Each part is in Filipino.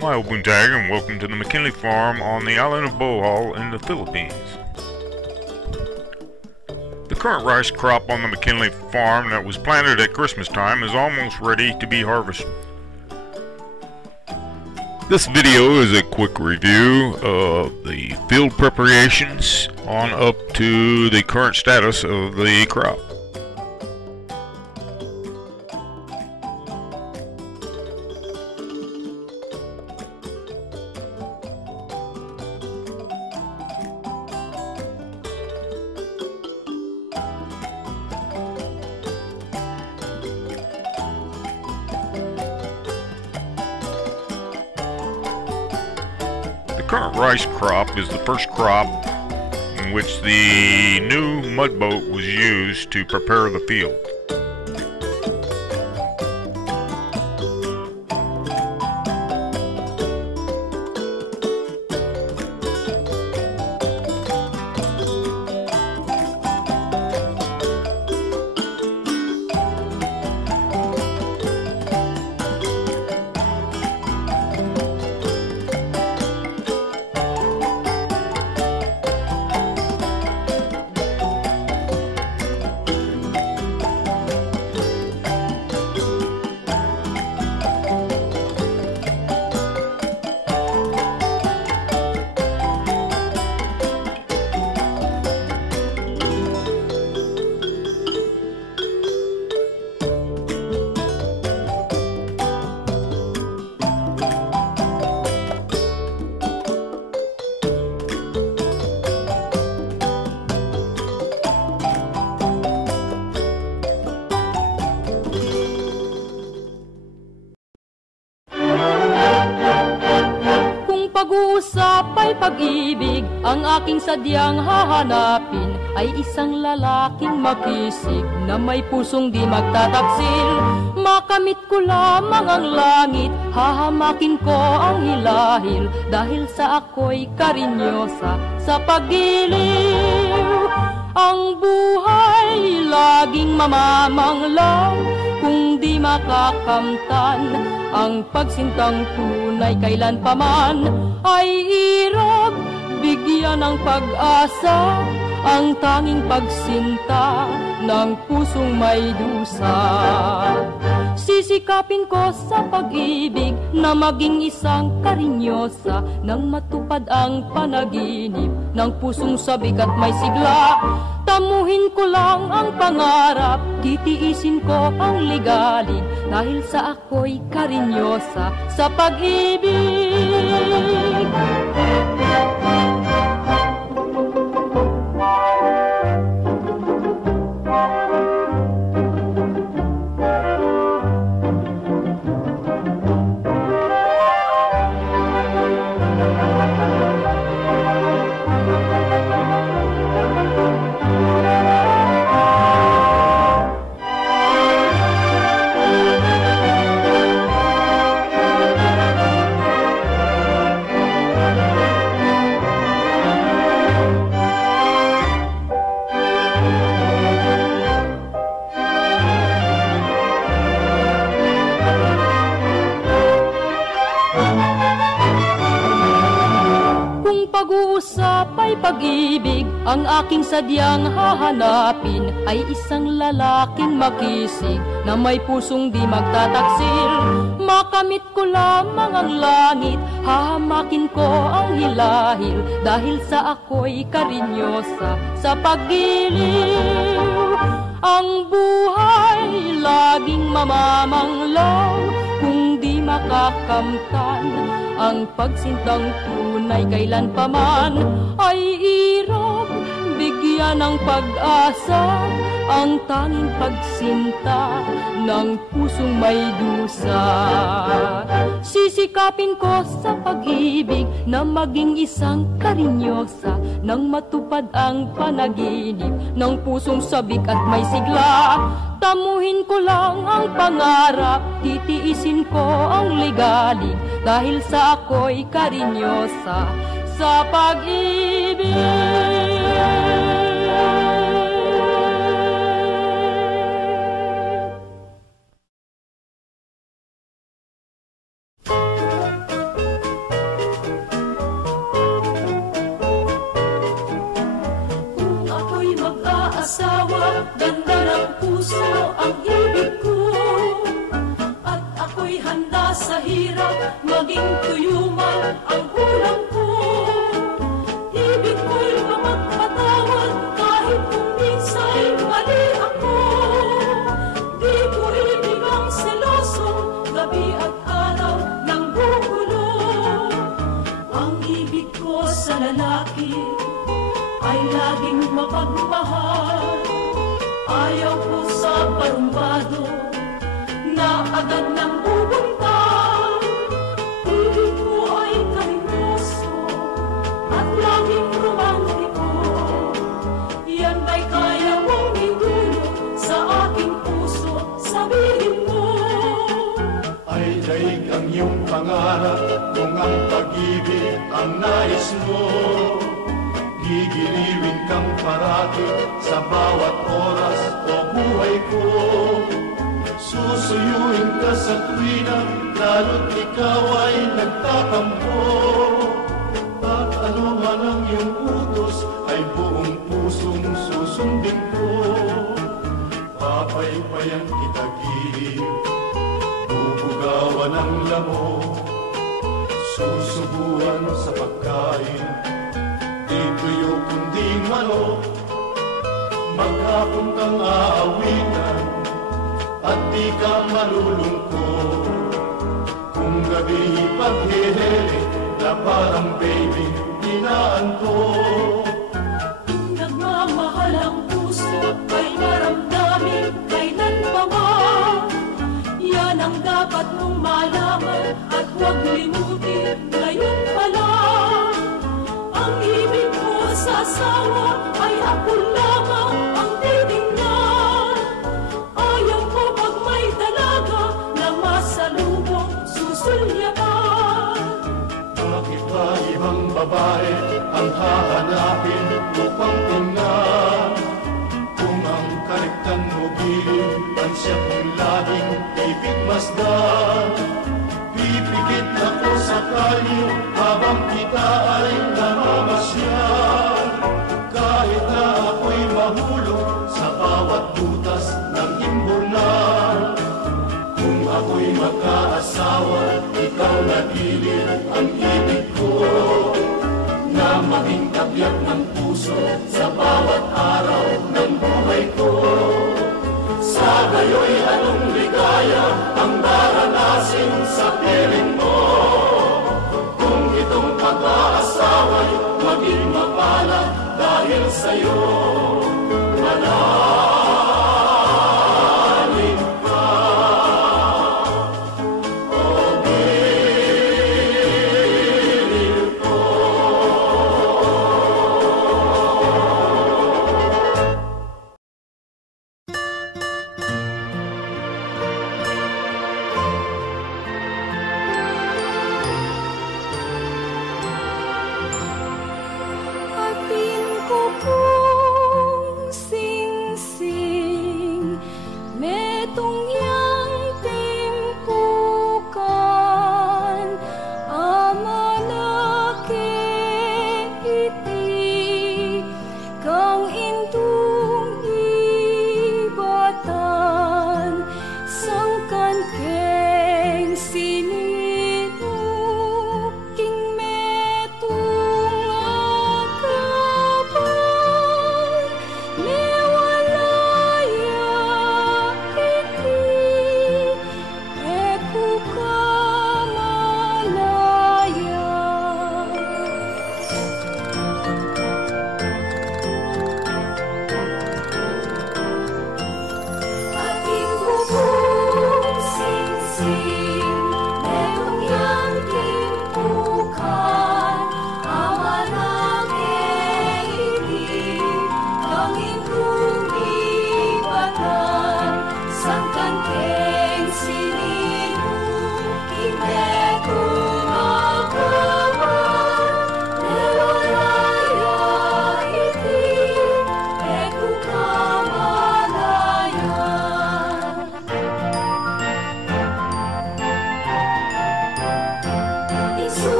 Lyle Buntag, and welcome to the McKinley Farm on the island of Bohol in the Philippines. The current rice crop on the McKinley Farm that was planted at Christmas time is almost ready to be harvested. This video is a quick review of the field preparations on up to the current status of the crop. The current rice crop is the first crop in which the new mud boat was used to prepare the field. Pag-uusap ay pag-ibig, ang aking sadyang hahanapin ay isang lalaking makisig na may pusong di magtataksil. Makamit ko lamang ang langit, hahamakin ko ang hilahil, dahil sa ako'y karinyosa sa pag-iliw. Ang buhay laging mamamanglaw kung di makakamtan, ang pagsintang tunay kailan paman ay irog, bigyan ng pag-asa ang tanging pagsinta ng pusong may dusa. Sisikapin ko sa pag-ibig na maging isang karinyosa, nang matupad ang panaginip ng pusong sabik at may sigla. Tamuhin ko lang ang pangarap, titiisin ko ang ligalig, dahil sa ako'y karinyosa sa pag-ibig. Pag-uusap ay pag-ibig, ang aking sadyang hahanapin ay isang lalaking makisig na may pusong di magtataksil. Makamit ko lamang ang langit, hahamakin ko ang hilahil, dahil sa ako'y karinyosa sa pag-iliw. Ang buhay laging mamamanglaw kung di makakamtan, ang pagsintang tunay kailan paman ay irog, bigyan ng pag-asa ang tanging pagsinta ng pusong may dusa. Sisikapin ko sa pag-ibig na maging isang karinyosa, nang matupad ang panaginip ng pusong sabik at may sigla. Tamuhin ko lang ang pangarap, titiisin ko ang ligalig, dahil sa ako'y karinyosa sa pag-ibig. handa sa hirap, maging tuyuman ang kulang ko. Ibig ko'y magpatawad kahit kung minsa'y mali ako. Di ko ibig ang seloso, gabi at araw ng gugulo. Ang ibig ko sa lalaki ay laging mapagmahal. Ayaw ko sa parumbado na agad nang bubunta. Ibig ko ay karinyoso at laging romantiko. Yan ba'y kaya mong idulog sa aking puso? Sabihin mo. Ay daig ang iyong pangarap kung ang pag-ibig ang nais mo. Gigiliwin kang parati sa bawat oras o buhay ko. Susuyuin ka sa tuwina, lalo't ikaw ay nagtatampo. At ano man ang iyong utos, ay buong pusong susundin ko. Papaypayan kita giliw, bubugawan ang lamok, susubuan sa pagkain, di tuyo kundi manok. Maghapon kang aawitan at di ka malulungkot. Kung gabi paghihili na parang baby inaantok. Kung nagmamahal ang puso ay maramdamin kailan pa man. Yan ang dapat mong malaman at huwag limutin ngayon pa lang. Ang ibig mo sa asawa ay ako lamang ang titingnan. Ayaw ko pag may dalaga na masalubong susulyapan. Bakit ba ibang babae ang hahanapin upang tingnan? Kung ang karektan mo giliw, tansya kong laging ibig masdan. Pipikit ako sa kalye habang kita ay namamasyal. Kahit na ako'y mahulog sa bawat butas ng imbornal. Kung ako'y magkaasawa, ikaw na giliw ang ibig ko. Na maging tabyag ng puso sa bawat araw ng buhay ko. Sa gayo'y anong ligaya ang daranasin sa piling mo. Kung itong pag-aasawa'y maging mapalad dahil sa'yo. Manalig ka, o giliw ko.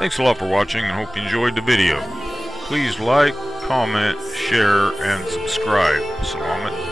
Thanks a lot for watching and hope you enjoyed the video. Please like, comment, share, and subscribe. Salamat.